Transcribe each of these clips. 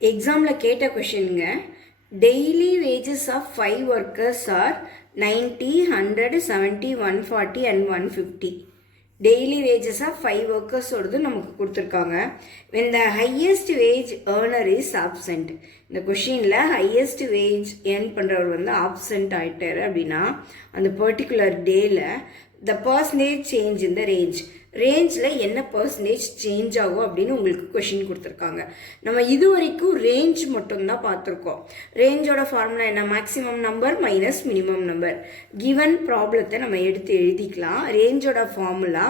எக்ஸாமில் கேட்ட கொஷினுங்க. Daily wages of 5 workers are 90, 100, 70, 140 and 150. Daily wages of 5 ஒர்க்கர்ஸோடது நமக்கு கொடுத்துருக்காங்க. when the highest wage earner is absent. இந்த கொஷினில் ஹையஸ்ட் வேஜ் ஏர்ன் பண்ணுறவர் வந்து ஆப்சண்ட் ஆகிட்டார் அப்படின்னா அந்த பர்டிகுலர் டேயில் த பர்சன்டேஜ் சேஞ்ச் இந்த ரேஞ்சில் என்ன பர்சன்டேஜ் சேஞ்ச் ஆகும் அப்படின்னு உங்களுக்கு கொஷின் கொடுத்துருக்காங்க. நம்ம இது வரைக்கும் ரேஞ்ச் மட்டும்தான் பார்த்துருக்கோம். ரேஞ்சோட ஃபார்முலா என்ன? Maximum number minus minimum number. Given ப்ராப்ளத்தை நம்ம எடுத்து எழுதிக்கலாம். ரேஞ்சோட ஃபார்முலா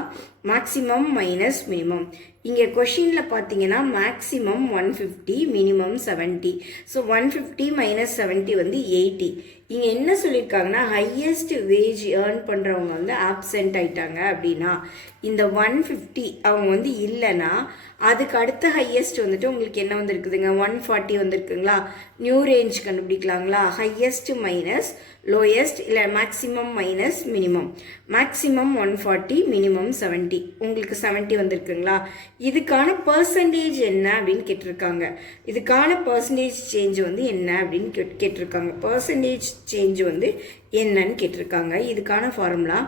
மேக்ஸிமம் மைனஸ் மினிமம். இங்கே கொஷினில் பார்த்தீங்கன்னா மேக்ஸிமம் 150, மினிமம் 70. ஸோ 150 மைனஸ் 70 வந்து 80. இங்கே என்ன சொல்லியிருக்காங்கன்னா ஹையஸ்ட் வேஜ் ஏர்ன் பண்ணுறவங்க வந்து ஆப்சென்ட் ஆயிட்டாங்க அப்படின்னா இந்த 150 அவங்க வந்து இல்லைன்னா அதுக்கு அடுத்த ஹையஸ்ட் வந்துட்டு உங்களுக்கு என்ன வந்துருக்குதுங்க? 140 வந்துருக்குங்களா? நியூ ரேஞ்ச் கண்டுபிடிக்கலாங்களா? ஹையஸ்ட் மைனஸ் லோயஸ்ட் இல்லை maximum minus minimum. Maximum 140, minimum 70. உங்களுக்கு 70 வந்திருக்குங்களா? இதுக்கான பர்சன்டேஜ் என்ன அப்படின்னு கேட்டிருக்காங்க. இதுக்கான பர்சன்டேஜ் சேஞ்ச் வந்து என்ன அப்படின்னு கேட்டிருக்காங்க. பர்சன்டேஜ் சேஞ்ச் வந்து என்னன்னு கேட்டிருக்காங்க. இதுக்கான formula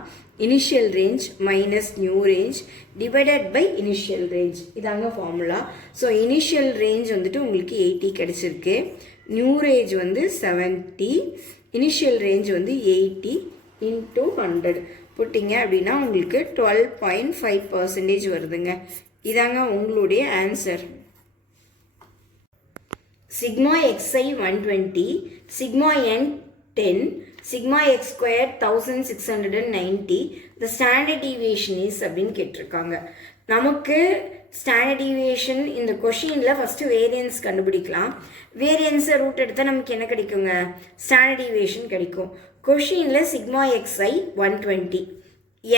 initial range minus new range divided by initial range. இதாங்க ஃபார்முலா. ஸோ இனிஷியல் ரேஞ்ச் வந்துட்டு உங்களுக்கு 80 கிடச்சிருக்கு. நியூ ரேஞ்ச் வந்து 70, இனிஷியல் ரேஞ்ச் வந்து 80 இன்ட்டு 100 போட்டிங்க அப்படின்னா உங்களுக்கு 12.5% வருதுங்க. இதாங்க உங்களுடைய answer. Sigma xi 120, sigma n 10, sigma x square 1690. the standard deviation is அப்படின்னு கேட்டிருக்காங்க. நமக்கு ஸ்டாண்டர்ட் டிவியேஷன் இந்த கொஷினில் ஃபஸ்ட்டு வேரியன்ஸ் கண்டுபிடிக்கலாம். வேரியன்ஸை ரூட் எடுத்தால் நமக்கு என்ன கிடைக்குங்க? ஸ்டாண்டர்ட் டிவியேஷன் கிடைக்கும். கொஷினில் சிக்மா xi 120,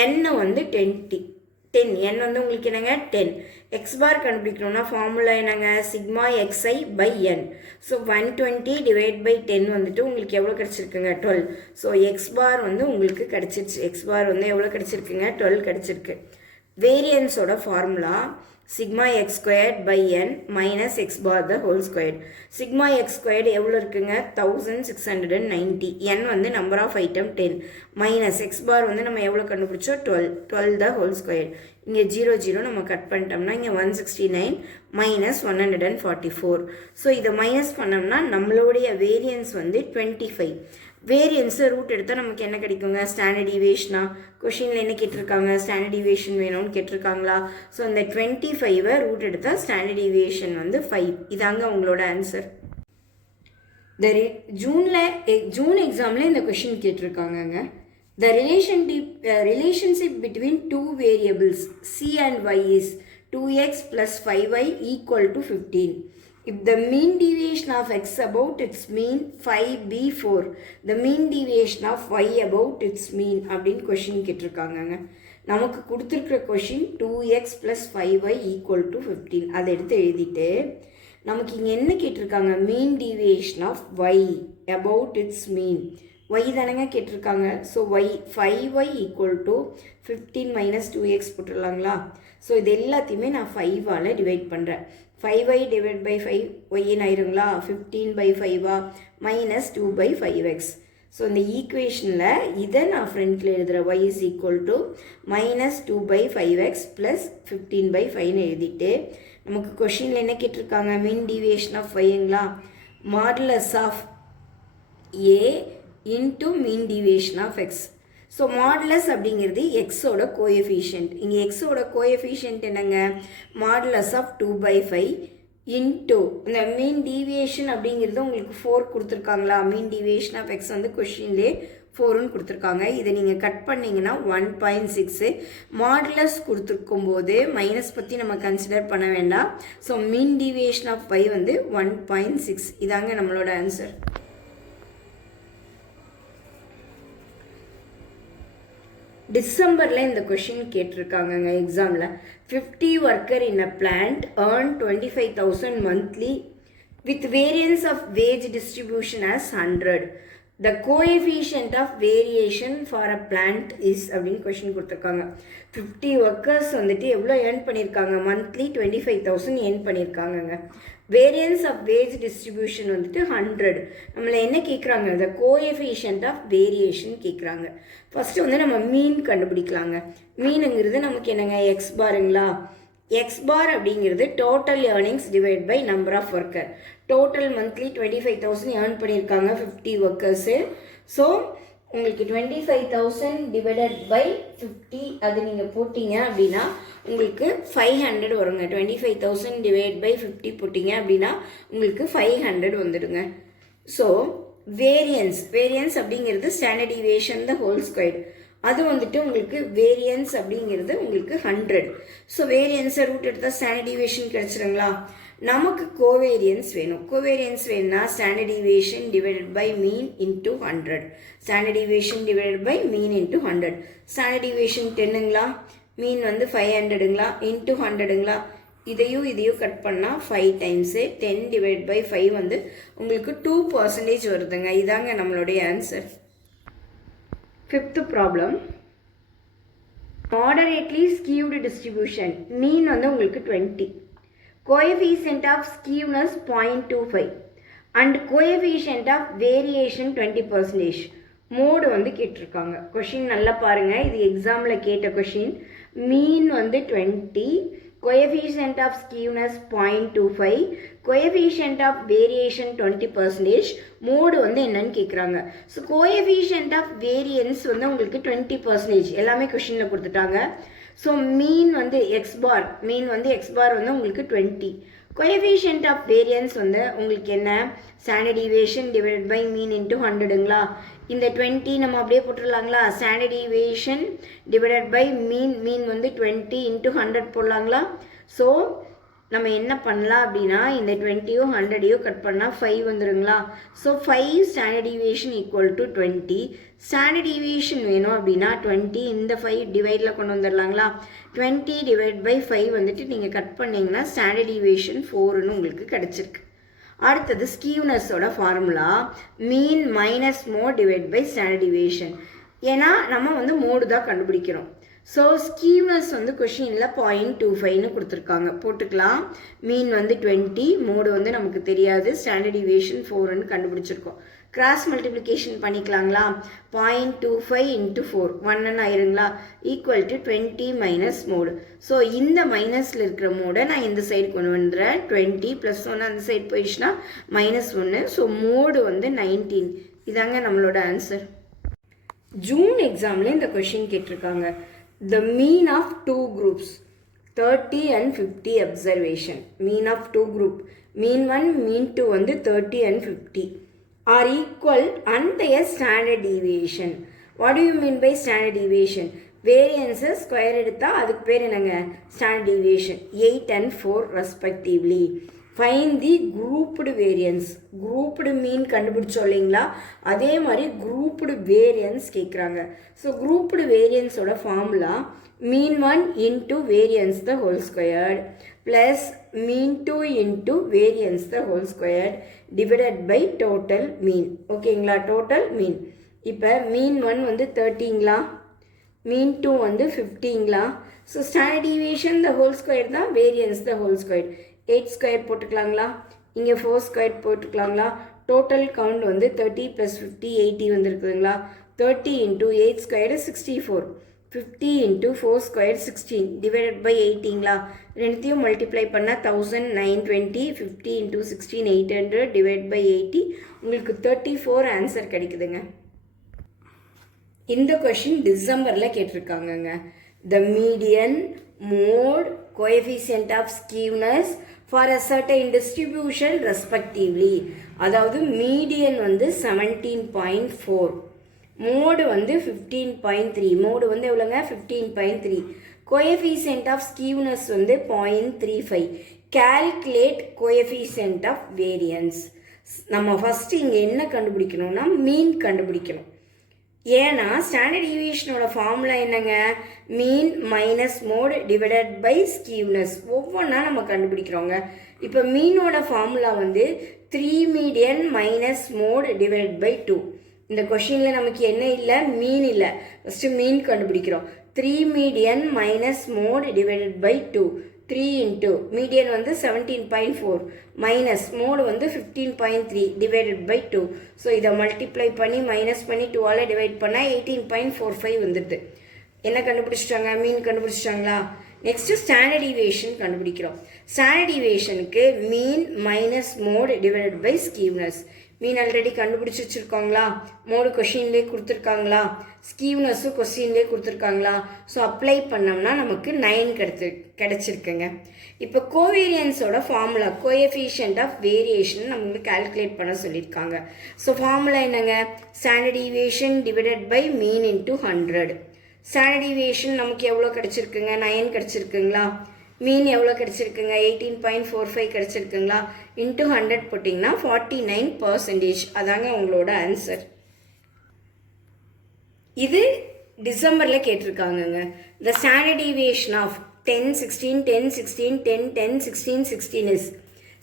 n வந்து 10, n வந்து உங்களுக்கு என்னங்க? 10. எக்ஸ் பார் கண்டுபிடிக்கணும்னா ஃபார்முலா என்னங்க? Sigma xi by n. So 120 divide by 10 வந்துட்டு உங்களுக்கு எவ்வளோ கிடச்சிருக்குங்க? 12. ஸோ எக்ஸ் பார் வந்து உங்களுக்கு கிடச்சிருச்சு. எக்ஸ் பார் வந்து எவ்வளோ கிடச்சிருக்குங்க? 12 கிடச்சிருக்கு. வேரியன்ஸோட formula sigma x squared by n minus x bar the whole squared. Sigma x squared எவ்வளோ இருக்குங்க? 1690. என் வந்து number of item 10 minus x bar வந்து நம்ம எவ்வளோ கண்டுபிடிச்சோம்? 12 த ஹோல் ஸ்கொயர். இங்கே 0 நம்ம கட் பண்ணிட்டோம்னா இங்கே 169 மைனஸ் 144. ஸோ இதை மைனஸ் பண்ணோம்னா நம்மளுடைய வேரியன்ஸ் வந்து 25. வேரியன்ஸை ரூட் எடுத்தால் நமக்கு என்ன கிடைக்குங்க? ஸ்டாண்டர்ட் டிவியேஷனா? கொஷினில் என்ன கேட்டிருக்காங்க? ஸ்டாண்டர்ட் டிவியேஷன் வேணும்னு கேட்டிருக்காங்களா? ஸோ இந்த 25 ரூட் எடுத்தால் ஸ்டாண்டர்ட் டிவியேஷன் வந்து 5. இதாங்க உங்களோட ஆன்சர். ஜூன் எக்ஸாமில் இந்த question கேட்டிருக்காங்கங்க. The relationship between two variables c and y is 2x plus 5y equal to 15. If the mean deviation of x about its mean 5b 4, the mean deviation of y about its mean அப்படின்னு question கேட்டிருக்காங்கங்க. நமக்கு கொடுத்துருக்குற question 2x plus 5y equal to 15. அதை எடுத்து எழுதிட்டு நமக்கு இங்கே என்ன கேட்டிருக்காங்க? Mean deviation of y about its mean. y தானங்க கேட்டிருக்காங்க. So y 5y equal to 15 minus 2x போட்டுடலாங்களா? ஸோ இது எல்லாத்தையுமே நான் 5ஆல் டிவைட் பண்ணுறேன். 5y டிவைட் பை 5 ஒய்ன்னு ஆயிருங்களா? 15 பை 5 மைனஸ் 2 பை 5x. ஸோ இந்த ஈக்குவேஷனில் இதை நான் ஃப்ரண்ட்டில் எழுதுகிறேன். y is equal to minus 2 by 5x plus 15 by 5ன்னு எழுதிட்டு நமக்கு கொஷினில் என்ன கேட்டிருக்காங்க? Mean deviation of yங்களா? Modulus of a into mean deviation of x. So modulus அப்படிங்கிறது எக்ஸோட கோஎஃபிஷியன்ட். இங்கே எக்ஸோட கோஎஃபிஷியன்ட் என்னங்க? மாடுலஸ் ஆஃப் 2/5 இன்டூ இந்த மீன் டீவியேஷன் அப்படிங்கிறது உங்களுக்கு 4 கொடுத்துருக்காங்களா? மீன் டீவியேஷன் ஆஃப் எக்ஸ் வந்து கொஷின்லே 4ன்னு கொடுத்துருக்காங்க. இதை நீங்கள் கட் பண்ணிங்கன்னா 1.6. மாடுலஸ் கொடுத்துருக்கும் போது மைனஸ் பற்றி நம்ம கன்சிடர் பண்ண வேண்டாம். So mean deviation of y வந்து 1.6. இதாங்க நம்மளோட ஆன்சர். டிசம்பரில் இந்த கொஷின் கேட்டிருக்காங்கங்க எக்ஸாமில். 50 worker in a plant earn 25,000 monthly with variance of wage distribution as 100. the coefficient of variation for a plant is அப்படின்னு கொஷின் கொடுத்துருக்காங்க. 50 ஒர்க்கர்ஸ் வந்துட்டு எவ்வளோ ஏர்ன் பண்ணியிருக்காங்க, மந்த்லி 25,000 ஏர்ன் பண்ணியிருக்காங்கங்க. வேரியன்ஸ் ஆஃப் வேஜ் டிஸ்ட்ரிபியூஷன் வந்துட்டு 100. நம்மளை என்ன கேட்குறாங்க, the coefficient of variation கேட்குறாங்க. ஃபஸ்ட்டு வந்து நம்ம மீன் கண்டுபிடிக்கலாங்க. மீனுங்கிறது நமக்கு என்னங்க, எக்ஸ் பாருங்களா. எக்ஸ் பார் அப்படிங்கிறது total earnings divide by number of worker. Total monthly 25,000 earn பண்ணியிருக்காங்க 50 ஒர்க்கர்ஸு. ஸோ உங்களுக்கு 25,000 டிவைடட் பை 50 அது நீங்கள் போட்டிங்க அப்படின்னா உங்களுக்கு 500 வருங்க. 25,000 டிவைட் பை 50 போட்டிங்க அப்படின்னா உங்களுக்கு 500 வந்துடுங்க. ஸோ வேரியன்ஸ் அப்படிங்கிறது standard deviation the whole squared. அது வந்துட்டு உங்களுக்கு வேரியன்ஸ் அப்படிங்கிறது உங்களுக்கு 100. ஸோ வேரியன்ஸை ரூட் எடுத்தால் ஸ்டாண்டர்ட் டிவியேஷன் கிடச்சிருங்களா. நமக்கு கோவேரியன்ஸ் வேணும். கோவேரியன்ஸ் வேணும்னா standard deviation divided by mean into 100. Standard deviation divided by mean into 100. Standard deviation 10ங்களா, மீன் வந்து 500ங்களா, இன்ட்டு 100ங்களா. இதையும் கட் பண்ணால் 5 டைம்ஸு 10 டிவைட் பை 5 வந்து உங்களுக்கு 2% வருதுங்க. இதாங்க நம்மளுடைய answer. 5th problem, moderately skewed distribution. மீன் வந்து உங்களுக்கு 20. coefficient of skewness 0.25 and coefficient of variation 20%. Mode வந்து கேட்டிருக்காங்க. கொஷின் நல்லா பாருங்கள், இது எக்ஸாமில் கேட்ட கொஷின். மீன் வந்து 20, coefficient of skewness 0.25, coefficient of variation 20%. Mode வந்து என்னன்னு கேட்குறாங்க. ஸோ coefficient of variance வந்து உங்களுக்கு 20%. எல்லாமே கொஷினில் கொடுத்துட்டாங்க. ஸோ மீன் வந்து எக்ஸ் பார் வந்து உங்களுக்கு 20. coefficient of variance வந்து உங்களுக்கு என்ன, standard deviation divided by mean into 100ங்களா. இந்த 20 நம்ம அப்படியே போட்டுடலாங்களா. Standard deviation divided by mean வந்து 20 இன்ட்டு 100 போடலாங்களா. ஸோ நம்ம என்ன பண்ணலாம் அப்படின்னா இந்த 20யும் 100யும் கட் பண்ணால் 5 வந்துடுங்களா. So 5 standard deviation equal to 20. Standard deviation வேணும் அப்படின்னா 20 இந்த 5 டிவைடில் கொண்டு வந்துடலாங்களா. 20 டிவைட் பை 5 வந்துட்டு நீங்கள் கட் பண்ணிங்கன்னா ஸ்டாண்டர்ட் டிவியேஷன் 4ன்னு உங்களுக்கு கிடச்சிருக்கு. அடுத்தது ஸ்கியூனஸோட formula mean minus mode divide by standard deviation. ஏன்னா நம்ம வந்து மோடு தான் கண்டுபிடிக்கிறோம். ஸோ ஸ்கியூனஸ் வந்து கொஷினில் 0.25ன்னு கொடுத்துருக்காங்க, போட்டுக்கலாம். மீன் வந்து 20, மோடு வந்து நமக்கு தெரியாது, ஸ்டாண்டர்ட் டிவியேஷன் 4ன்னு கண்டுபிடிச்சிருக்கோம். கிராஸ் மல்டிப்ளிகேஷன் பண்ணிக்கலாங்களா. 0.25 இன்ட்டு 4 1 ஆயிருங்களா, equal to 20 minus mode. So இந்த மைனஸில் இருக்கிற மோடை நான் இந்த சைடு கொண்டு வந்துடுறேன். 20 ப்ளஸ் 1 அந்த சைடு போயிடுச்சுன்னா -1. ஸோ மோடு வந்து 19. இதாங்க நம்மளோட ஆன்சர். ஜூன் எக்ஸாமில் இந்த கொஷின் கேட்டிருக்காங்க. The mean of two groups 30 and 50 observation. Mean of two group mean 1 mean 2 வந்து 30 and 50 are equal and their standard deviation. What do you mean by standard deviation? Variances square எடுத்தா அதுக்கு பேர் என்னங்க, standard deviation. 8 and 4 respectively. Find the grouped variance. grouped mean கண்டுபிடிச்சோம் இல்லைங்களா, அதே மாதிரி grouped variance கேட்குறாங்க. ஸோ grouped variance ஓட formula mean 1 into variance the whole squared plus mean 2 into variance the whole squared divided by total mean. ஓகேங்களா, total mean. இப்போ mean 1 வந்து 30ங்களா, mean 2 வந்து 50ங்களா. So standard deviation the whole squared தான் variance the whole squared. 8 square போட்டுக்கலாங்களா, இங்கே 4 square போட்டுக்கலாங்களா. Total count வந்து 30 + 50 80 வந்துருக்குதுங்களா. 30 × 8 square 64, 50 × 4 square 16 divided by 80ங்களா. ரெண்டுத்தையும் multiply பண்ணால் 1920, 50 × 16 800 டிவைட் பை 80 உங்களுக்கு 34 ஆன்சர் கிடைக்குதுங்க. இந்த கொஷின் டிசம்பரில் கேட்டிருக்காங்கங்க. The median, mode, coefficient of skewness for a certain distribution respectively. அதாவது மீடியன் வந்து 17.4, மோடு வந்து 15.3. மோடு வந்து எவ்வளோங்க, 15.3. coefficient of skewness வந்து 0.35. calculate coefficient of variance. நம்ம ஃபஸ்ட்டு இங்கே என்ன கண்டுபிடிக்கணும்னா மீன் கண்டுபிடிக்கணும். ஏன்னா ஸ்டாண்டர்ட் டிவியேஷனோட ஃபார்முலா என்னங்க, mean minus mode divided by skewness. ஒவ்வொன்றா நம்ம கண்டுபிடிக்கிறோங்க. இப்போ மீனோட ஃபார்முலா வந்து 3 median minus mode divide by 2. இந்த கொஷினில் நமக்கு என்ன இல்லை, மீன் இல்லை. ஃபஸ்ட்டு மீன் கண்டுபிடிக்கிறோம். 3 median minus mode divided by 2. 3 into median வந்து 17.4 மைனஸ் மோடு வந்து 15.3 டிவைடட் பை 2. ஸோ இதை மல்டிப்ளை பண்ணி மைனஸ் பண்ணி 2ஆல் டிவைட் பண்ணால் 18.45 வந்துடுது. என்ன கண்டுபிடிச்சிட்டாங்க? மீன் கண்டுபிடிச்சிட்டாங்களா? நெக்ஸ்ட்டு ஸ்டாண்டர்ட் டிவியேஷன் கண்டுபிடிக்கிறோம். ஸ்டாண்டர்ட் டிவியேஷனுக்கு mean minus mode divided by skewness. Mean already கண்டுபிடிச்சி வச்சுருக்காங்களா? மோடு கொஷின்லேயே கொடுத்துருக்காங்களா? ஸ்கீவ்னஸும் கொஸ்டின்லேயே கொடுத்துருக்காங்களா? ஸோ அப்ளை பண்ணோம்னா நமக்கு 9 கிடச்சிருக்குங்க. இப்போ கோவேரியன்ஸோட ஃபார்முலா, கோஎஃபிஷியன்ட் ஆஃப் வேரியேஷன் நம்மளுக்கு கால்குலேட் பண்ண சொல்லியிருக்காங்க. ஸோ ஃபார்முலா என்னங்க? Standard deviation divided by mean into 100. Standard deviation நமக்கு எவ்வளோ கிடச்சிருக்குங்க? 9 கிடச்சிருக்குங்களா? மீன் எவ்வளோ கிடச்சிருக்குங்க? 18.45 கிடச்சிருக்குங்களா? இன்ட்டு 100 போட்டிங்கன்னா 49%. அதாங்க உங்களோட ஆன்சர். இது டிசம்பரில் கேட்டிருக்காங்கங்க. The standard deviation of 10, 16, 10, 16, 10, 10, 16, 16 is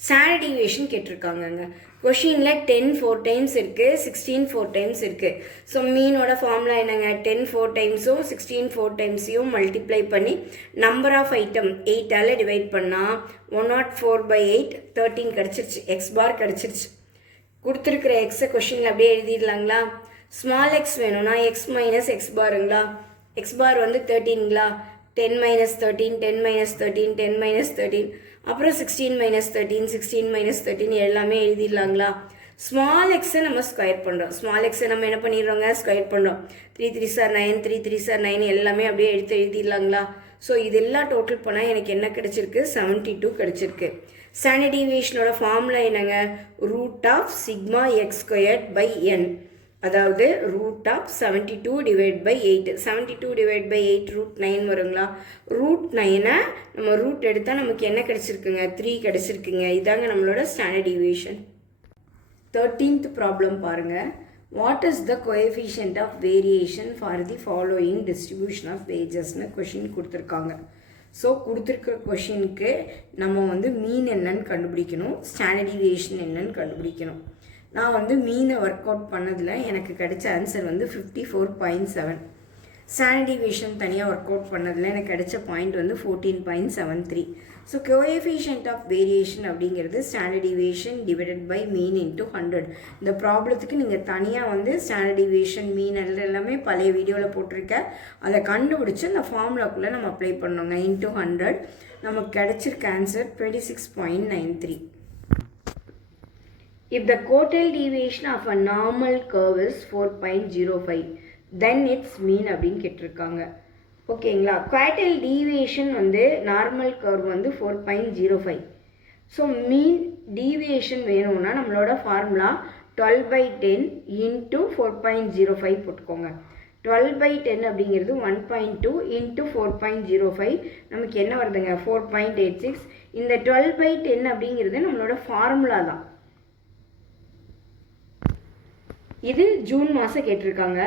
standard deviation கேட்டிருக்காங்கங்க. கொஷினில் 10 4 டைம்ஸ் இருக்குது, 16 4 டைம்ஸ் இருக்குது. ஸோ மீனோட ஃபார்முலா என்னங்க? 10 4 டைம்ஸும் 16 4 டைம்ஸையும் மல்டிப்ளை பண்ணி நம்பர் ஆஃப் ஐட்டம் 8ஆல் டிவைட் பண்ணால் 104/8 13 கிடச்சிருச்சு. எக்ஸ் பார் கிடச்சிருச்சு. கொடுத்துருக்குற எக்ஸை கொஷினில் அப்படியே எழுதிடலாங்களா? ஸ்மால் எக்ஸ் வேணும்னா எக்ஸ் மைனஸ் எக்ஸ் பாருங்களா? எக்ஸ் பார் வந்து 13ங்களா? 10 மைனஸ் 13, 10 மைனஸ் 13, 10 மைனஸ் 13, அப்புறம் 16 மைனஸ் 13, 16 மைனஸ் 13 எல்லாமே எழுதிடலாங்களா? ஸ்மால் எக்ஸை நம்ம ஸ்கொயர் பண்ணுறோம். ஸ்மால் எக்ஸை நம்ம என்ன பண்ணிடுறோங்க? ஸ்கொயர் பண்ணுறோம். 3 3 சார் 9, 3 3 சார் 9 எல்லாமே அப்படியே எடுத்து எழுதிடலாங்களா? ஸோ இதெல்லாம் டோட்டல் பண்ணால் எனக்கு என்ன கிடச்சிருக்கு? 72 கிடச்சிருக்கு. ஸ்டாண்டர்ட் டிவியேஷனோட ஃபார்முலா என்னங்க? Root of sigma x squared by n, அதாவது root of 72 divide by 8. 72 divide by 8 root 9 வருங்களா? ரூட் 9 நம்ம ரூட் எடுத்தால் நமக்கு என்ன கிடச்சிருக்குங்க? 3 கிடச்சிருக்குங்க. இதாங்க நம்மளோட ஸ்டாண்டர்ட் டிவியேஷன். 13th ப்ராப்ளம் பாருங்கள். What is the coefficient of variation for the following distribution of வேஜஸ்னு கொஷின் கொடுத்துருக்காங்க. ஸோ கொடுத்துருக்குற கொஷினுக்கு நம்ம வந்து மீன் என்னன்னு கண்டுபிடிக்கணும், ஸ்டாண்டர்ட் டிவியேஷன் என்னன்னு கண்டுபிடிக்கணும். நான் வந்து மீனை ஒர்க் அவுட் பண்ணதில் எனக்கு கிடைச்ச ஆன்சர் வந்து 54.7. ஸ்டாண்டர்ட் டிவியேஷன் தனியாக ஒர்க் அவுட் பண்ணதில் எனக்கு கிடைச்ச பாயிண்ட் வந்து 14.73. ஸோ கோஎஃபிஷியன்ட் ஆஃப் வேரியேஷன் அப்படிங்கிறது standard deviation divided by mean into 100. இந்த ப்ராப்ளத்துக்கு நீங்கள் தனியாக வந்து ஸ்டாண்டர்ட் டிவியேஷன் மீன் எல்லாமே பழைய வீடியோவில் போட்டிருக்கேன். அதை கண்டுபிடிச்சி அந்த ஃபார்முலாக்குள்ளே நம்ம அப்ளை பண்ணோங்க. இன்ட்டு 100 நமக்கு கிடைச்சிருக்க answer 26.93. If the total deviation of a normal curve is 4.05, then its mean அப்படின்னு கேட்டிருக்காங்க. ஓகேங்களா? குவார்டைல் டீவியேஷன் வந்து நார்மல் கர்வ் வந்து 4.05. ஸோ மீன் டீவியேஷன் வேணும்னா நம்மளோட ஃபார்முலா 12/10 இன்ட்டு 4.05 போட்டுக்கோங்க. 12/10 அப்படிங்கிறது 1.2 இன்ட்டு 4.05 நமக்கு என்ன வருதுங்க? 4.86. இந்த 12/10 அப்படிங்கிறது நம்மளோட ஃபார்முலா தான். இது ஜூன் மாதம் கேட்டிருக்காங்க.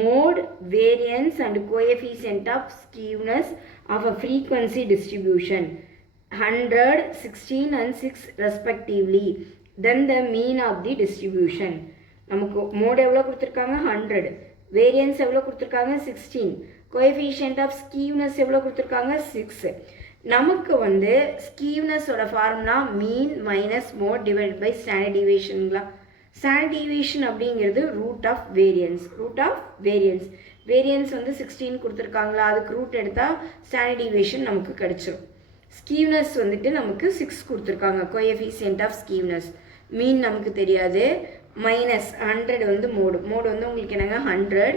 Mode, variance and coefficient of skewness of a frequency distribution 100, 16 and 6 respectively, then the mean of the distribution. நமக்கு மோட் எவ்வளோ கொடுத்துருக்காங்க? 100. வேரியன்ஸ் எவ்வளோ கொடுத்துருக்காங்க? 16. கோஎஃபிஷியன்ட் ஆஃப் ஸ்கீவ்னஸ் எவ்வளோ கொடுத்துருக்காங்க? 6. நமக்கு வந்து ஸ்கீவ்னஸோட formula mean minus mode divide by standard டிவியேஷனுங்களா? ஸ்டாண்டர்ட் டிவியேஷன் அப்படிங்கிறது ரூட் ஆஃப் வேரியன்ஸ். வேரியன்ஸ் வந்து 16 கொடுத்துருக்காங்களா? அதுக்கு ரூட் எடுத்தால் ஸ்டாண்டர்ட் டிவியேஷன் நமக்கு கிடச்சிரும். ஸ்கீவ்னஸ் வந்துட்டு நமக்கு 6 கொடுத்துருக்காங்க. Coefficient of ஸ்கீவ்னஸ். மீன் நமக்கு தெரியாது. மைனஸ் 100 வந்து மோடு வந்து உங்களுக்கு என்னங்க? 100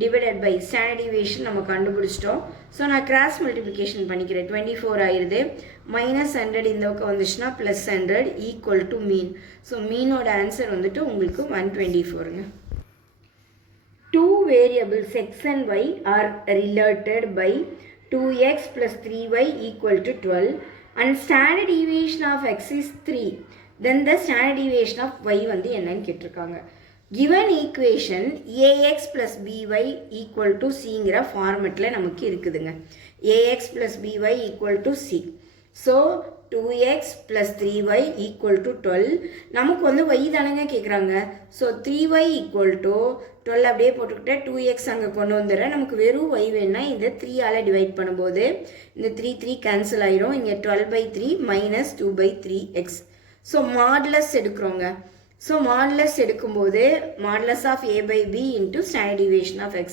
டிவைடட் பை ஸ்டாண்டர்ட் டிவியேஷன் நம்ம கண்டுபிடிச்சிட்டோம். ஸோ நான் கிராஸ் மல்டிப்ளிகேஷன் பண்ணிக்கிறேன். 24 ஆயிடுது. -100 இந்த பக்கம் வந்துச்சுன்னா +100 ஈக்குவல் டு மீன். ஸோ மீனோட ஆன்சர் வந்துட்டு உங்களுக்கு 124ங்க. 2 variables x and y are related by 2x plus 3y equal to 12 and standard deviation of x is 3. Then the standard deviation of y வந்து என்னன்னு கேட்டிருக்காங்க. given equation ax plus by equal to cங்கிற ஃபார்மெட்டில் நமக்கு இருக்குதுங்க. ax plus by equal to c. So 2x plus 3y equal to 12. நமக்கு வந்து y தானங்க கேட்குறாங்க. So 3y equal to 12 அப்படியே போட்டுக்கிட்டே 2x அங்கே கொண்டு வந்துடுறேன். நமக்கு வெறும் y வேணுன்னா இதை 3ஆல் டிவைட் பண்ணும்போது இந்த 3 கேன்சல் ஆயிரும். இங்கே 12/3 minus 2/3x. ஸோ மாடுலஸ் எடுக்கிறோங்க. ஸோ மாடுலஸ் எடுக்கும்போது modulus of a by b into standard deviation of x.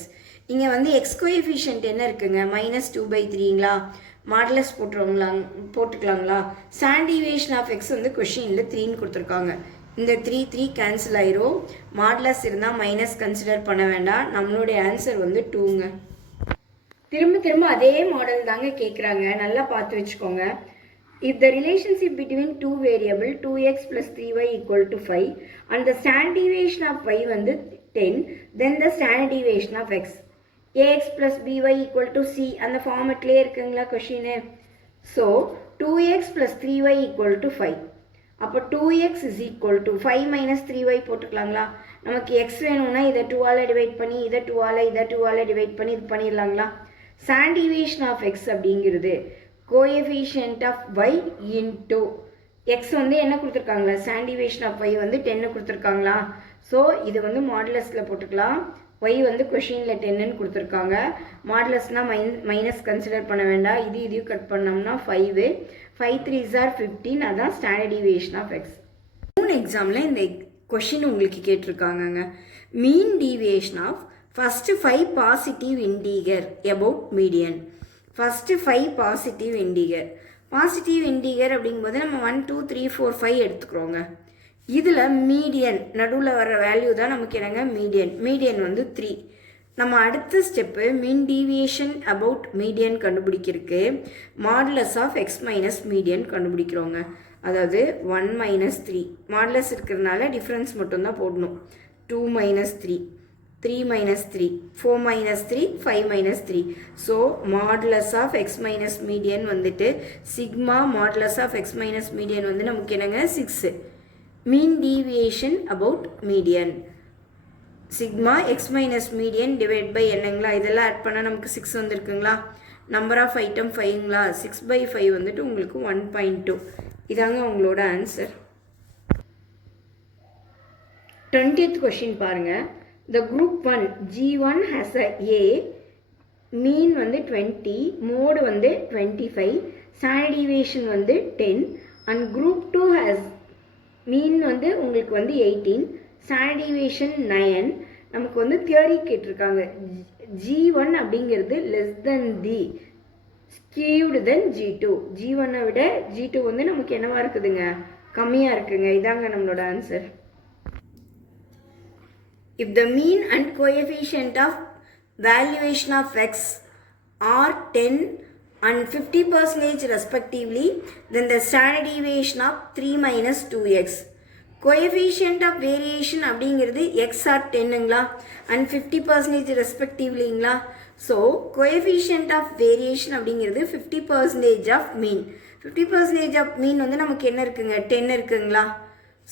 இங்கே வந்து எக்ஸ் கோஎஃபிஷியன்ட் என்ன இருக்குங்க, -2/3ங்களா, மாடலஸ் போட்டுக்கலாங்களா. ஸ்டாண்டர்ட் டீவியேஷன் ஆஃப் எக்ஸ் வந்து கொஷினில் 3ன்னு கொடுத்துருக்காங்க. இந்த 3 கேன்சல் ஆயிரும். மாடலஸ் இருந்தால் மைனஸ் கன்சிடர் பண்ண வேண்டாம். நம்மளுடைய ஆன்சர் வந்து 2ங்க. திரும்ப அதே மாடல் தாங்க கேட்குறாங்க, நல்லா பார்த்து வச்சுக்கோங்க. If the relationship between two variable 2x plus 3y equal to 5 and the standard deviation of y வந்து 10, then the standard deviation of x ax plus by equal to c அந்த ஃபார்மெட்லேயே இருக்குங்களா question. So 2x plus 3y equal to 5. அப்போ 2x is equal to 5 minus 3y போட்டுக்கலாங்களா. நமக்கு x வேணும்னா இதை 2ஆல் divide பண்ணி இதை 2ஆல் divide பண்ணி இது பண்ணிடலாங்களா. ஸ்டாண்டர்ட் டீவியேஷன் ஆஃப் x அப்படிங்கிறது coefficient of y into x வந்து என்ன கொடுத்துருக்காங்களா, ஸ்டாண்டர்ட் டீவியேஷன் ஆஃப் y வந்து 10 கொடுத்துருக்காங்களா. ஸோ இது வந்து மாடுலஸில் போட்டுக்கலாம். y வந்து கொஷினில் 10ன்னு கொடுத்துருக்காங்க. மாடுலஸ்னால் மைனஸ் கன்சிடர் பண்ண வேண்டாம். இதையும் கட் பண்ணோம்னா 5 3s are 15. அதான் ஸ்டாண்டர்ட் டீவியேஷன் ஆஃப் x. 3 எக்ஸாமில் இந்த கொஷின் உங்களுக்கு கேட்டிருக்காங்கங்க. Mean deviation of first 5 positive integer about median. First 5 positive integer. Positive integer அப்படிங்கும்போது நம்ம 1 2 3 4 5 எடுத்துக்கிறோங்க. இதில் மீடியன் நடுவில் வர்ற வேல்யூ தான் நமக்கு என்னங்க மீடியன் வந்து 3. நம்ம அடுத்த step mean deviation about median கண்டுபிடிக்கிறதுக்கு modulus of x minus median கண்டுபிடிக்கிறோங்க. அதாவது 1 minus 3 மாடுலஸ் இருக்கிறதுனால டிஃப்ரென்ஸ் மட்டும்தான் போடணும். 2 minus 3 3 minus 3 4 minus 3 5 minus 3. So modulus of x minus median வந்துட்டு sigma modulus of x minus median வந்து நமக்கு என்னங்க 6. Mean deviation about median sigma x minus median divide by என்னங்களா, இதெல்லாம் ஆட் பண்ணால் நமக்கு 6 வந்துருக்குங்களா. நம்பர் ஆஃப் ஐட்டம் 5ங்களா. 6/5 வந்துட்டு உங்களுக்கு 1.2. இதாங்க உங்களோட ஆன்சர். 20th கொஷின் பாருங்கள். The group 1 G1 has a mean வந்து 20, mode வந்து 25, standard deviation வந்து 10 and group 2 has mean வந்து உங்களுக்கு வந்து 18, standard deviation 9. நமக்கு வந்து தியரி கேட்டிருக்காங்க. G1 அப்படிங்கிறது less than the skewed than G2. G1 விட G2 வந்து நமக்கு என்னவா இருக்குதுங்க, கம்மியாக இருக்குங்க. இதாங்க நம்மளோட answer. If the mean and coefficient of valuation of x are 10 and 50% respectively, then the standard deviation of 3 minus 2x. Coefficient of variation அப்படிங்கிறது x are 10ங்களா and 50% respectivelyங்களா. ஸோ coefficient of variation அப்படிங்கிறது 50% of mean. 50% of mean வந்து நமக்கு என்ன இருக்குங்க, 10 இருக்குங்களா.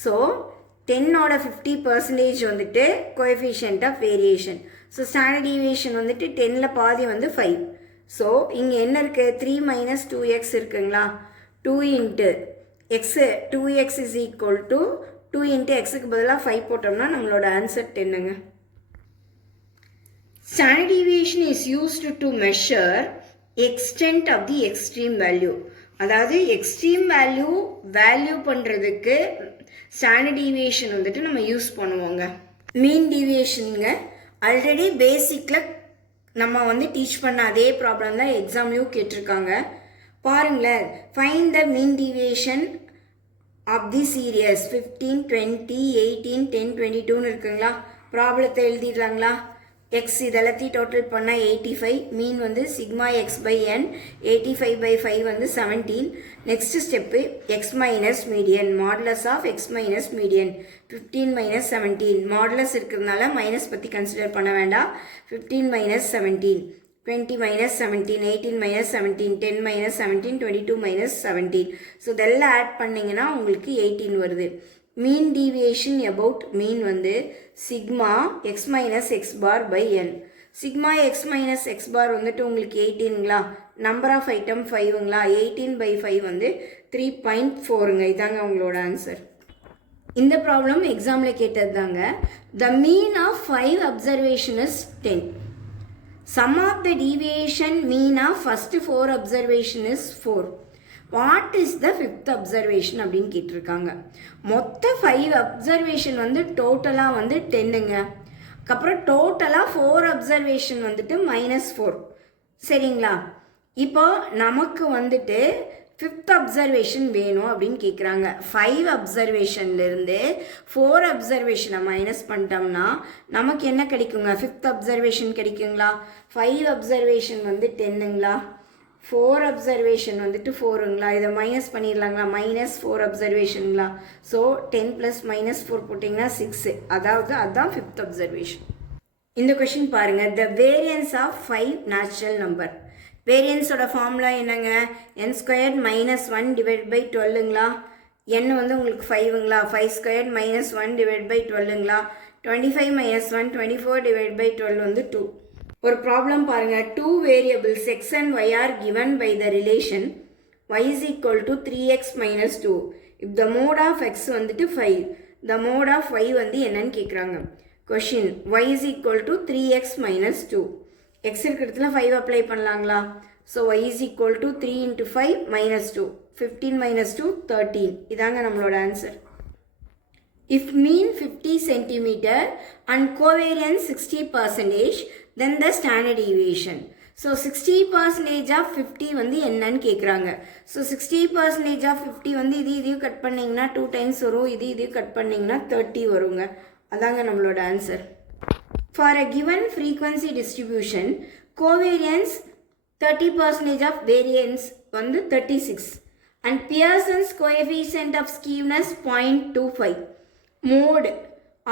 So 10ஓட 50% வந்துட்டு coefficient of variation. So standard deviation வந்துட்டு 10ல் பாதி வந்து 5. ஸோ இங்கே என்ன இருக்குது, 3 minus 2x இருக்குங்களா. 2 into x 2x is equal to 2 into xக்கு பதிலாக 5 போட்டோம்னா நம்மளோட ஆன்சர் 10ங்க. Standard deviation is used to measure extent of the extreme value. அதாவது எக்ஸ்ட்ரீம் வேல்யூ பண்ணுறதுக்கு ஸ்டாண்டர்ட் டீவியேஷன் வந்துட்டு நம்ம யூஸ் பண்ணுவோங்க. மீன் டீவியேஷனுங்க ஆல்ரெடி பேசிக்கில் நம்ம வந்து டீச் பண்ண அதே ப்ராப்ளம் தான் எக்ஸாம்லேயும் கேட்டிருக்காங்க. பாருங்களேன், find the mean deviation of the series 15 20 18 10 22ன்னு இருக்குங்களா. ப்ராப்ளத்தை எழுதிடுறாங்களா. எக்ஸ் இதெல்லாத்தையும் டோட்டல் பண்ணால் 85. மீன் வந்து சிக்மா எக்ஸ் பை என் 85/5 வந்து 17. Next step x minus median modulus of x minus median 15 minus 17. Modulus இருக்கிறதுனால மைனஸ் பற்றி கன்சிடர் பண்ண வேண்டாம். 15 minus 17 20 minus 17 18 minus 17 10 minus 17 22 minus 17. So இதெல்லாம் ஆட் பண்ணிங்கன்னா உங்களுக்கு 18 வருது. மீன் டீவியேஷன் அபவுட் மீன் வந்து sigma x minus x bar by n. Sigma x minus x bar வந்துட்டு உங்களுக்கு 18ங்களா. நம்பர் ஆஃப் ஐட்டம் 5ங்களா. 18/5 வந்து 3.4ங்க. இதாங்க உங்களோட ஆன்சர். இந்த ப்ராப்ளம் எக்ஸாமில் கேட்டது தாங்க. த மீன் of 5 observation is 10. Sum of the deviation mean of first 4 observation is 4. What is the 5th observation அப்படின்னு கேட்டிருக்காங்க. மொத்த 5 observation வந்து டோட்டலாக வந்து 10ங்க. அப்புறம் டோட்டலாக 4 observation வந்துட்டு -4. சரிங்களா? இப்போ நமக்கு வந்துட்டு 5th observation வேணும் அப்படின்னு கேட்குறாங்க. 5 observationலேருந்து 4 observationை மைனஸ் பண்ணிட்டோம்னா நமக்கு என்ன கிடைக்குங்க? 5th observation கிடைக்குங்களா? 5 observation வந்து 10ங்களா? 4 observation வந்துட்டு 4ங்களா? இதை மைனஸ் பண்ணிடலாங்களா? -4 observationங்களா? ஸோ 10 + -4 போட்டிங்கன்னா 6. அதாவது அதுதான் 5th observation. இந்த கொஷின் பாருங்கள். The variance of 5 natural number. வேரியன்ஸோட ஃபார்முலா என்னங்க? n² - 1 / 12ங்களா? n வந்து உங்களுக்கு 5ங்களா? 5² - 1 / 12ங்களா? 25 - 1 24 / 12 வந்து 2. ஒரு ப்ராப்ளம் பாருங்கள். 2 variables x and y are given by the relation y is equal to 3x - 2. if the mode of x வந்துட்டு 5, the mode of y வந்து என்னன்னு கேட்குறாங்க. Question y is equal to 3x - 2. x இருக்கிறதுல 5 apply பண்ணலாங்களா? So y is equal to 3 × 5 - 2. 15 - 2 13. இதாங்க நம்மளோட answer. If mean 50 cm and covariance 60%, then the standard deviation. So 60% of 50 வந்து என்னன்னு கேட்குறாங்க. ஸோ 60% of 50 வந்து இதையும் கட் பண்ணிங்கன்னா 2 times வரும். இதையும் கட் பண்ணிங்கன்னா 30 வருங்க. அதாங்க நம்மளோட answer. For a given frequency distribution, covariance 30% of variance வந்து 36 and Pearson's coefficient of skewness 0.25. mode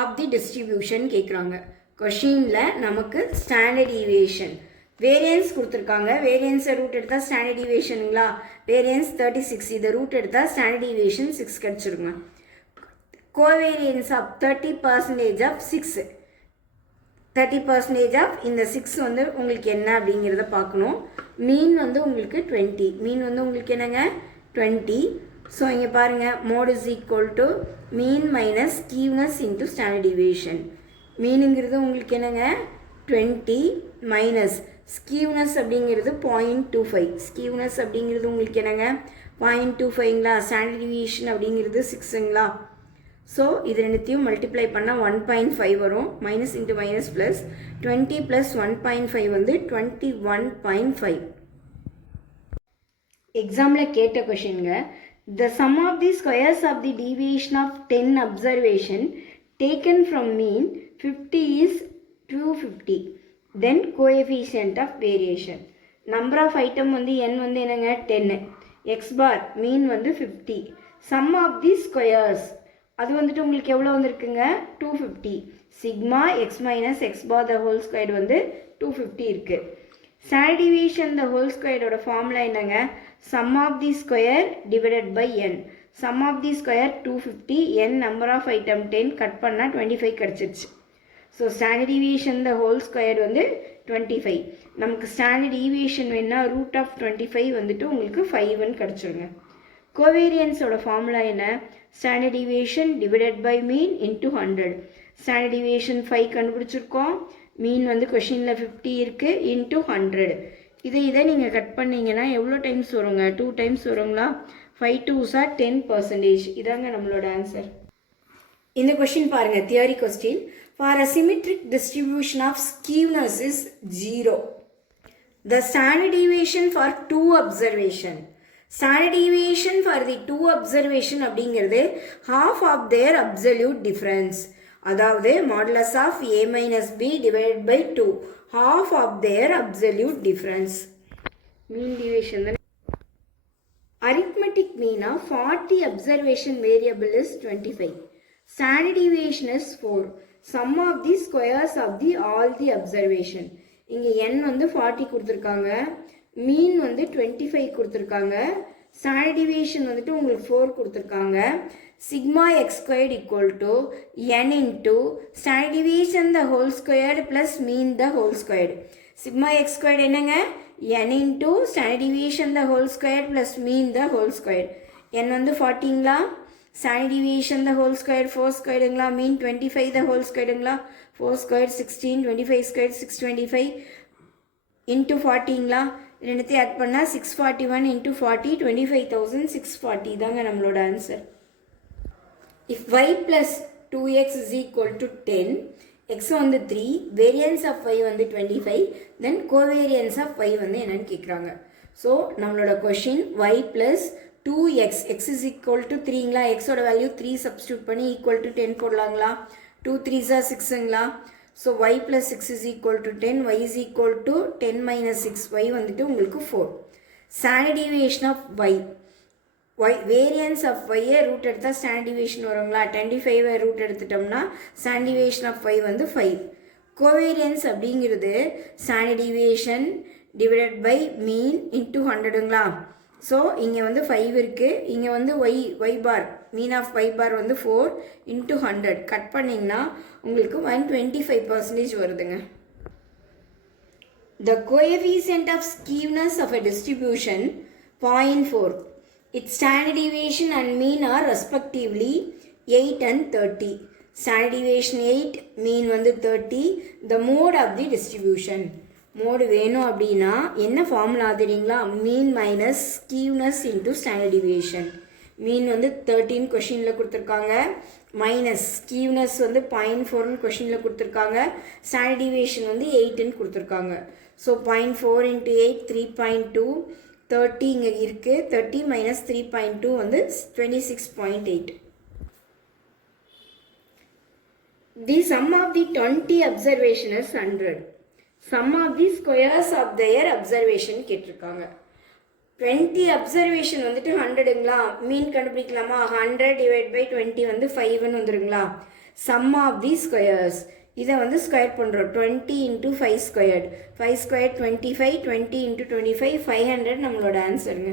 of the distribution கேட்குறாங்க. கொஷினில் நமக்கு ஸ்டாண்டர்ட் டிவியேஷன் வேரியன்ஸ் கொடுத்துருக்காங்க. வேரியன்ஸை ரூட் எடுத்தால் ஸ்டாண்டர்ட் டிவியேஷனுங்களா? வேரியன்ஸ் 36, இதை ரூட் எடுத்தால் ஸ்டாண்டர்ட் டிவியேஷன் 6 கிடச்சிருங்க. Covariance of 30% of 6. 30% ஆஃப் இந்த 6 வந்து உங்களுக்கு என்ன அப்படிங்கிறத பார்க்கணும். மீன் வந்து உங்களுக்கு 20. மீன் வந்து உங்களுக்கு என்னங்க? 20. ஸோ இங்கே பாருங்கள். Mode is equal to mean minus skewness into standard deviation. மீனுங்கிறது உங்களுக்கு என்னங்க? 20 மைனஸ் ஸ்கீவ்னஸ் அப்படிங்கிறது 0.25. ஸ்கீவ்னஸ் அப்படிங்கிறது உங்களுக்கு என்னங்க? 0.25ங்களா? ஸ்டாண்டர்ட் டிவியேஷன் அப்படிங்கிறது 6ங்களா? ஸோ இது ரெண்டுத்தையும் மல்டிப்ளை பண்ணால் 1.5 வரும். மைனஸ் இன்ட்டு மைனஸ் ப்ளஸ் 20 + 1.5 வந்து 21.5. எக்ஸாமில் கேட்ட கொஷினுங்க. The sum of the squares of the deviation of 10 observation taken from mean 50 is 250. Then coefficient of variation. Number of item வந்து n வந்து என்னங்க? 10. எக்ஸ் பார் மீன் வந்து 50. சம் ஆஃப் தி ஸ்கொயர்ஸ் அது வந்துட்டு உங்களுக்கு எவ்வளோ வந்துருக்குங்க? 250. Sigma x minus x bar the whole squared வந்து 250 இருக்குது. ஸ்டாண்டர்ட் டிவியேஷன் த ஹோல் ஸ்கொயர்டோட ஃபார்முலா என்னங்க? Sum of the square divided by n. Sum of the square 250, n number of item 10, cut பண்ணால் 25 கிடச்சிருச்சு. So standard deviation the whole square வந்து 25. நமக்கு standard deviation வேணால் root of 25 வந்துட்டு உங்களுக்கு 5ன்னு கிடச்சிருங்க. கோவேரியன்ஸோட ஃபார்முலா என்ன? Standard deviation divided by mean into 100. Standard deviation 5 கண்டுபிடிச்சிருக்கோம். மீன் வந்து கொஷினில் 50 இருக்குது இன்ட்டு 100. இதை நீங்கள் கட் பண்ணிங்கன்னா எவ்வளோ டைம்ஸ் வருங்க? 2 times வருங்களா? 5 2s are 10%. இதாங்க நம்மளோட ஆன்சர். இந்த கொஷின் பாருங்கள். Theory question. For a symmetric distribution of skewness is 0. The standard deviation for 2 observation. Standard deviation for the 2 observation அப்படிங்கிறது half of their absolute difference. அதாவது modulus of a - b divided by 2. half of their absolute difference. Mean deviation தான். arithmetic mean of 40 observation variable is 25. Standard deviation is 4. Sum of the squares of the all the observation. இங்கே n வந்து 40 கொடுத்துருக்காங்க. மீன் வந்து 25 கொடுத்துருக்காங்க. Standard deviation வந்துட்டு உங்களுக்கு 4 கொடுத்துருக்காங்க. Sigma x squared equal to n into standard deviation the whole squared plus mean the whole squared. Sigma x squared என்னங்க? n into standard deviation the whole squared plus mean the whole squared. n வந்து 40ங்களா, standard deviation the whole square 4 squareங்களா, mean 25 the whole squareங்களா, 4 square 16, 25 square 625 into 40ங்களா, ரெண்டுத்தையும் add பண்ணால் 641 into 40 25,640 தாங்க நம்மளோட answer. If y plus 2x is equal to 10, x வந்து 3, variance of y வந்து 25, then covariance of y வந்து என்னன்னு கேட்குறாங்க. ஸோ நம்மளோட question y plus 2x, x is equal to 3ங்களா, x ஓட வேல்யூ 3 substitute பண்ணி equal to 10 போடலாங்களா, 2 3s are 6ங்களா. So y plus 6 is equal to 10, y is equal to 10 minus 6, y வந்துட்டு உங்களுக்கு 4. Standard deviation of y, variance of y root எடுத்தால் standard deviation வருங்களா, 25 root எடுத்துட்டோம்னா ஸ்டாண்டர்ட் டிவியேஷன் ஆஃப் y வந்து 5. Covariance அப்படிங்கிறது standard deviation divided by mean into 100ங்களா. So இங்கே வந்து 5 இருக்குது, இங்கே வந்து y bar mean of y bar வந்து 4 இன்ட்டு 100 கட் பண்ணிங்கன்னா உங்களுக்கு 125% வருதுங்க. The coefficient of skewness of a distribution 0.4. Its standard deviation and mean are respectively 8 and 30. Standard deviation 8, mean வந்து 30. The mode of the distribution. Mode வேணும் அப்படின்னா என்ன formula தெரியுங்களா, mean minus skewness into standard deviation. Mean வந்து 13 கொஷினில் கொடுத்துருக்காங்க, minus skewness வந்து 0.4 கொஷினில் கொடுத்துருக்காங்க, ஸ்டாண்டர்ட் டிவியேஷன் வந்து 8ன்னு கொடுத்துருக்காங்க. ஸோ 0.4 into 8 3.2, 30 இங்கே இருக்குது, 30 minus 3.2 வந்து 26.8. The sum of the 20 observation is 100. Sum of the squares of their observation கேட்டிருக்காங்க. 20 observation வந்துட்டு 100ங்களா, மீன் கண்டுபிடிக்கலாமா, 100 டிவைட் பை 20 வந்து 5ன்னு வந்துருங்களா. சம் ஆஃப் தி ஸ்கொயர்ஸ் இதை வந்து ஸ்கொயர் பண்ணுறோம், 20 into 5 squared, 5 squared 25, 20 into 25 500 நம்மளோட ஆன்சருங்க.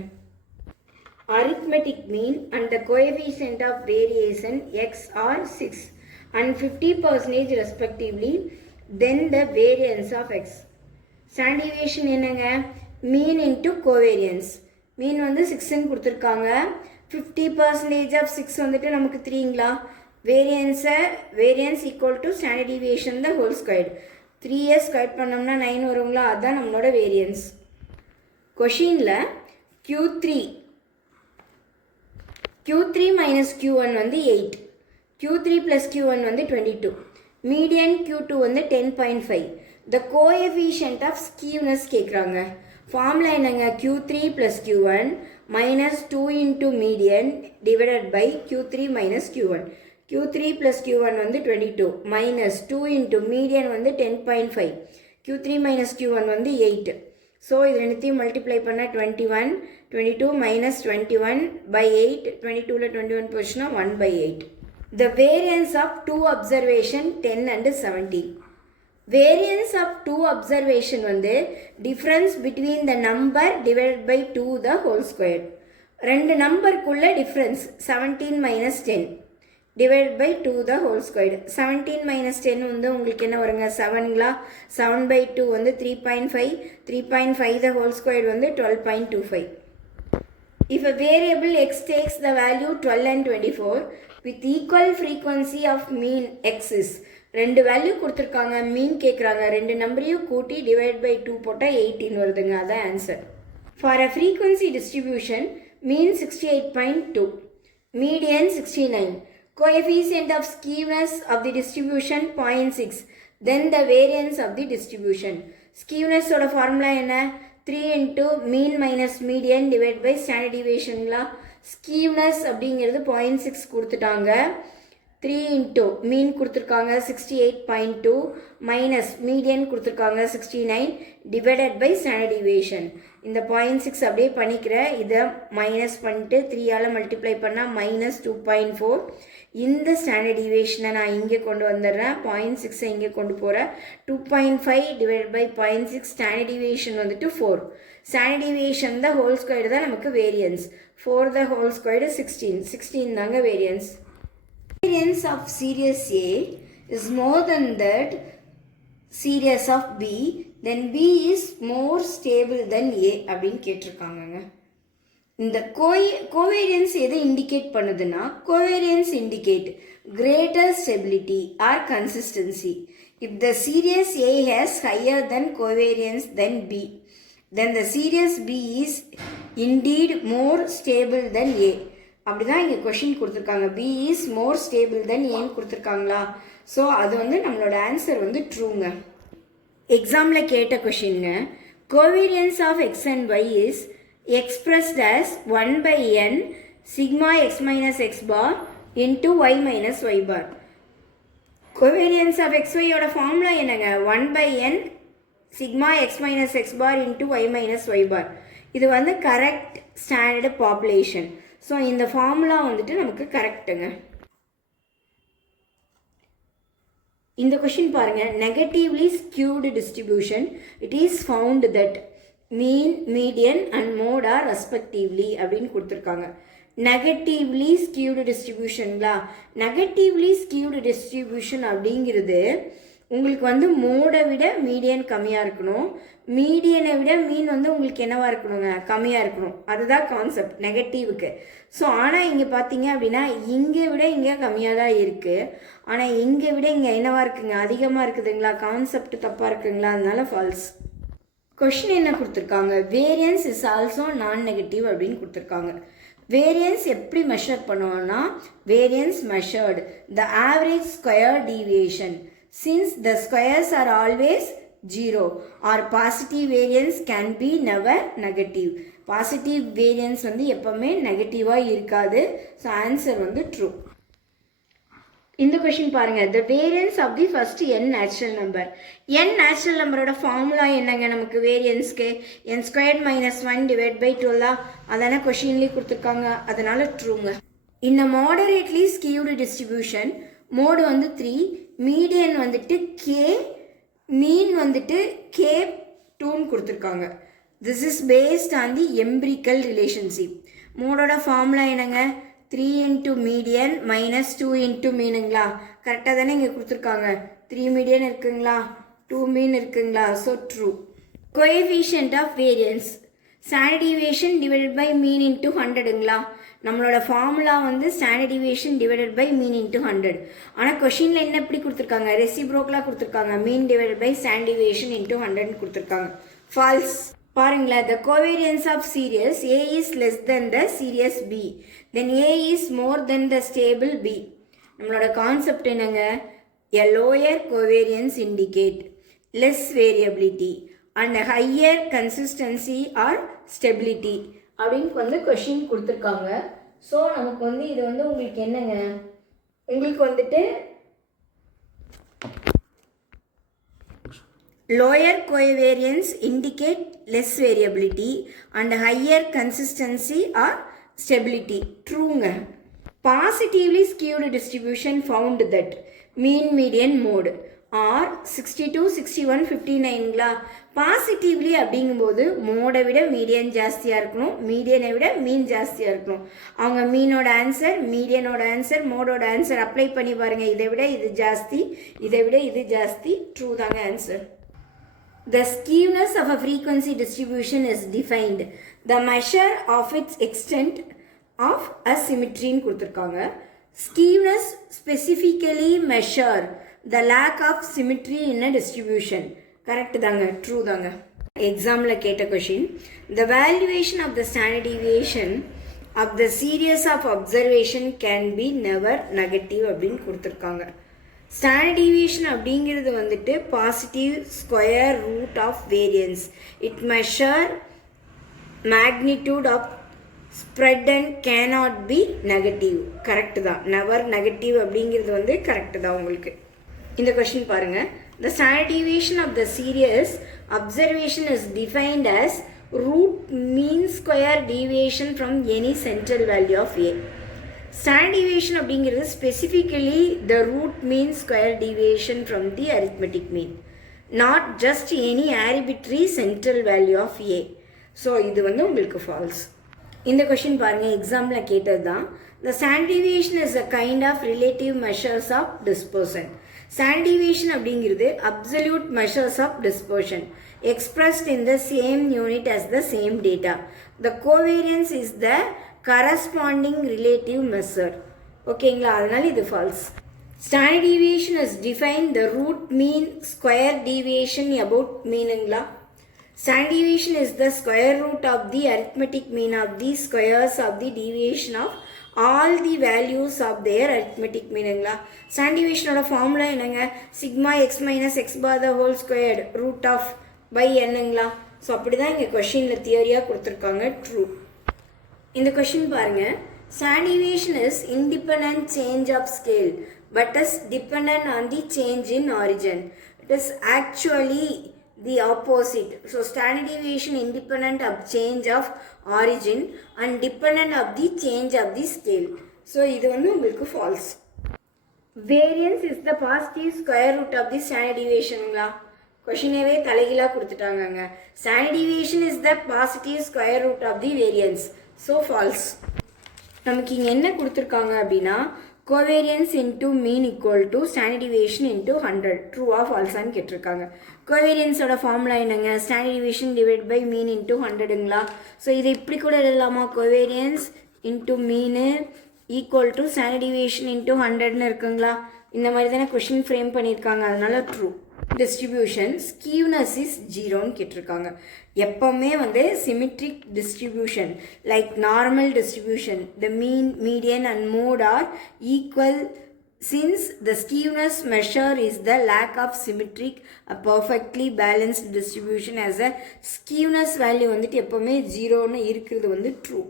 Arithmetic mean and the coefficient of variation x are 6 and 50% respectively, then the variance of x. Standard deviation என்னங்க, mean into covariance. mean வந்து 6ன்னு கொடுத்துருக்காங்க, 50% of 6 வந்துட்டு நமக்கு 3ங்களா. Variance equal to standard deviation the whole squared, 3 square பண்ணோம்னா 9 வருங்களா, அதுதான் நம்மளோட வேரியன்ஸ். கொஷினில் Q3 மைனஸ் Q1 வந்து 8, Q3 ப்ளஸ் Q1 வந்து 22, மீடியன் Q2 வந்து 10.5. த கோஎஃபிஷியன்ட் ஆஃப் ஸ்கியூனஸ் கேட்குறாங்க. ஃபார்முலா என்னங்க, Q3 plus Q1 minus 2 into median divided by Q3 minus Q1. Q3 plus Q1 வந்து 22 minus 2 into median வந்து 10.5, Q3 minus Q1 வந்து 8. So இது ரெண்டுத்தையும் multiply பண்ணால் 21, 22 minus 21 by 8, 22ல் 21 போச்சுன்னா 1/8. The variance of 2 observation 10 and 17. Variance of 2 observation வந்து difference between the number divided by 2 the whole square. ரெண்டு நம்பருக்குள்ள difference 17 minus 10 divided by 2 the whole squared. 17 minus 10 வந்து உங்களுக்கு என்ன வருங்க, 7ங்களா. 7/2 வந்து 3.5, 3.5 the whole squared வந்து 12.25. If a variable x takes the value 12 and 24 with equal frequency of mean x is, ரெண்டு value கொடுத்துருக்காங்க, மீன் கேட்குறாங்க, ரெண்டு நம்பரையும் கூட்டி டிவைட் பை 2 போட்டால் 18 வருதுங்க, அதான் answer. For a frequency distribution mean 68.2, median 69, coefficient of skewness of the distribution 0.6, then the variance of the distribution. Skewness ஓட ஃபார்முலா என்ன, 3 into mean minus median divided by standard deviationங்களா. skewness அப்படிங்கிறது 0.6 கொடுத்துட்டாங்க, 3 into mean கொடுத்துருக்காங்க 68.2 minus median கொடுத்துருக்காங்க 69 divided by standard deviation. இந்த 0.6 அப்படியே பண்ணிக்கிறேன், இதை மைனஸ் பண்ணிட்டு 3ஆல் மல்டிப்ளை பண்ணால் மைனஸ் 2.4. இந்த ஸ்டாண்டர்ட் டிவியேஷனை நான் இங்கே கொண்டு வந்துடுறேன், 0.6 இங்கே கொண்டு போகிறேன், 2.5 டிவைட் பை 0.6, ஸ்டாண்டர்ட் டிவியேஷன் வந்துட்டு 4. ஸ்டாண்டர்ட் டிவியேஷன் தான் ஹோல் ஸ்கொயர் தான் நமக்கு வேரியன்ஸ், 4 the whole squared 16 தாங்க variance. Variance of series A is more than that series of B, then B is more stable than A அப்படின்னு கேட்டிருக்காங்கங்க. இந்த covariance எதை indicate பண்ணுதுன்னா, covariance indicate greater stability or consistency. If the series A has higher than covariance than B, then the series B is indeed more stable than A. அப்படிதான் இங்கே question கொடுத்துருக்காங்க. B is more stable than Aன்னு கொடுத்துருக்காங்களா? So அது வந்து நம்மளோட answer வந்து ட்ரூங்க. எக்ஸாமில் கேட்ட கொஷின்ங்க, covariance of x and y is expressed as 1 by n sigma x minus x bar into y minus y bar. Covariance of xy ஓட ஃபார்முலா என்னங்க? 1 by n sigma x minus x bar into y minus y bar. இது வந்து correct standard population. So இந்த formula வந்துட்டு நமக்கு கரெக்டுங்க. இந்த question பாருங்க, negatively skewed distribution it is found that mean, median and mode are respectively அப்படின்னு கொடுத்துருக்காங்க. நெகட்டிவ்லி ஸ்கியூடு டிஸ்ட்ரிபியூஷன்களா? நெகட்டிவ்லி ஸ்கியூடு டிஸ்ட்ரிபியூஷன் அப்படிங்கிறது உங்களுக்கு வந்து மோடை விட மீடியன் கம்மியாக இருக்கணும், மீடியனை விட மீன் வந்து உங்களுக்கு என்னவாக இருக்கணுங்க? கம்மியாக இருக்கணும். அதுதான் கான்செப்ட் நெகட்டிவுக்கு. ஸோ ஆனால் இங்கே பார்த்தீங்க அப்படின்னா இங்கே விட இங்கே கம்மியாக தான் இருக்குது, ஆனால் இங்கே விட இங்கே என்னவாக இருக்குங்க? அதிகமாக இருக்குதுங்களா? கான்செப்ட் தப்பாக இருக்குங்களா? அதனால ஃபால்ஸ். கொஷின் என்ன கொடுத்துருக்காங்க? Variance is also non negative அப்படின்னு கொடுத்துருக்காங்க. வேரியன்ஸ் எப்படி மெஷர் பண்ணுவோம்னா, variance measured the average square deviation since the squares are always 0 or positive variance can be never negative. Positive variance வந்து எப்போவுமே நெகட்டிவாக இருக்காது. ஸோ ஆன்சர் வந்து ட்ரூ. இந்த கொஷின் பாருங்க, the variance of the first n natural number. n natural நம்பரோட formula என்னங்க நமக்கு வேரியன்ஸ்க்கு? n squared minus 1 divide by 12. அதான கொஷின்லேயே கொடுத்துருக்காங்க, அதனால ட்ரூங்க. இந்த மாடரேட்லி ஸ்கியூடு டிஸ்ட்ரிபியூஷன் மோடு வந்து 3, மீடியன் வந்துட்டு k, மீன் வந்துட்டு k2ன்னு கொடுத்துருக்காங்க. This is based on the empirical relationship. மோடோட ஃபார்முலா என்னங்க? 3 into மீடியன் மைனஸ் 2 into மீனுங்களா? கரெக்டாக தானே இங்கே கொடுத்துருக்காங்க. 3 மீடியன் இருக்குங்களா? 2 மீன் இருக்குங்களா? So true. Coefficient of variance standard deviation divided by mean into 100ங்களா? நம்மளோட ஃபார்முலா வந்து standard deviation divided by mean into 100. ஆனால் கொஷினில் என்ன எப்படி கொடுத்துருக்காங்க? ரெசிப்ரோக்கலாக கொடுத்துருக்காங்க. Mean divided by standard deviation into 100ன்னு கொடுத்துருக்காங்க. ஃபால்ஸ். பாருங்களேன், the covariance of series A is less than the series B, then A is more than the stable B. நம்மளோட கான்செப்ட் என்னங்க? A lower covariance indicate less variability and higher consistency or stability அப்படின்னு வந்து question கொடுத்துருக்காங்க. So நமக்கு வந்து இது வந்து உங்களுக்கு என்னங்க? உங்களுக்கு வந்துட்டு lower covariance indicate less variability and higher consistency or stability. Trueங்க. Positively skewed distribution found that mean, median, mode are 62, 61, 59ங்களா? Positively அப்படிங்கும்போது மோடை விட மீடியன் ஜாஸ்தியாக இருக்கணும், மீடியனை விட மீன் ஜாஸ்தியாக இருக்கணும். அவங்க மீனோட ஆன்சர், மீடியனோட ஆன்சர், மோடோட ஆன்சர் அப்ளை பண்ணி பாருங்கள். இதை விட இது ஜாஸ்தி, இதை விட இது ஜாஸ்தி. ட்ரூ தாங்க answer. The skewness of a frequency distribution is defined. The measure of its extent of a symmetry ன்னு கொடுத்துருக்காங்க. Skewness specifically measure the lack of symmetry in a distribution. Correct தாங்க, ட்ரூ தாங்க. எக்ஸாமில் கேட்ட question, the valuation of the standard deviation of the series of observation can be never negative அப்படின்னு கொடுத்துருக்காங்க. Standard deviation அப்படிங்கிறது வந்துட்டு positive square root of variance. It measure magnitude of spread and cannot be negative. Correct தான், never negative அப்படிங்கிறது வந்து correct தான் உங்களுக்கு. இந்த கொஷின் பாருங்கள், the standard deviation of the series observation is defined as root mean square deviation from any central value of a. Standard deviation அப்படிங்கிறது specifically the root mean square deviation from the arithmetic mean, not just any arbitrary central value of A. So இது வந்து உங்களுக்கு falls. இந்த question பாருங்கள், example கேட்டது தான். The standard deviation is a kind of relative measures of dispersion. Standard deviation அப்படிங்கிறது absolute measures of dispersion expressed in the same unit as the same data. the covariance is the corresponding relative measure. ஓகேங்களா, அதனால இது false. Standard deviation is defined the root mean square deviation about meanங்களா. Standard deviation is the square root of the arithmetic mean of the squares of the deviation of all the values of their arithmetic meanங்களா. Standard deviation ஓட formula என்னங்க, sigma x minus x bar the whole squared root of by nங்களா. So அப்படி தான் இங்கே கொஷினில் தியரியாக கொடுத்துருக்காங்க. True. இந்த question பாருங்கள், standard deviation is independent change of scale but is dependent on the change in origin. It is actually the opposite. So standard deviation independent of change of origin and dependent of the change of the scale. So இது வந்து உங்களுக்கு false. Variance is the positive square root of the standard deviationங்களா. கொஷினவே தலைகீழாக கொடுத்துட்டாங்கங்க. Standard deviation is the positive square root of the variance. So false. நமக்கு இங்கே என்ன கொடுத்துருக்காங்க அப்படின்னா, covariance into mean equal to standard deviation into 100. True ஆ ஃபால்ஸான்னு கேட்டிருக்காங்க. கோவேரியன்ஸோட ஃபார்முலா என்னங்க, standard deviation divided by mean into 100ங்களா. ஸோ இதை இப்படி கூட எழுதலாமா, covariance into mean equal to standard deviation into 100ன்னு இருக்குங்களா. இந்த மாதிரி தானே கொஷின் ஃப்ரேம் பண்ணியிருக்காங்க, அதனால ட்ரூ. டிஸ்ட்ரிபியூஷன் ஸ்கியூனஸ் இஸ் ஜீரோன்னு கேட்டிருக்காங்க. எப்போவுமே வந்து symmetric distribution like normal distribution the mean, median and mode are equal since the skewness measure is the lack of symmetric a perfectly balanced distribution as a skewness value வந்துட்டு எப்போவுமே ஜீரோன்னு இருக்கிறது வந்து true.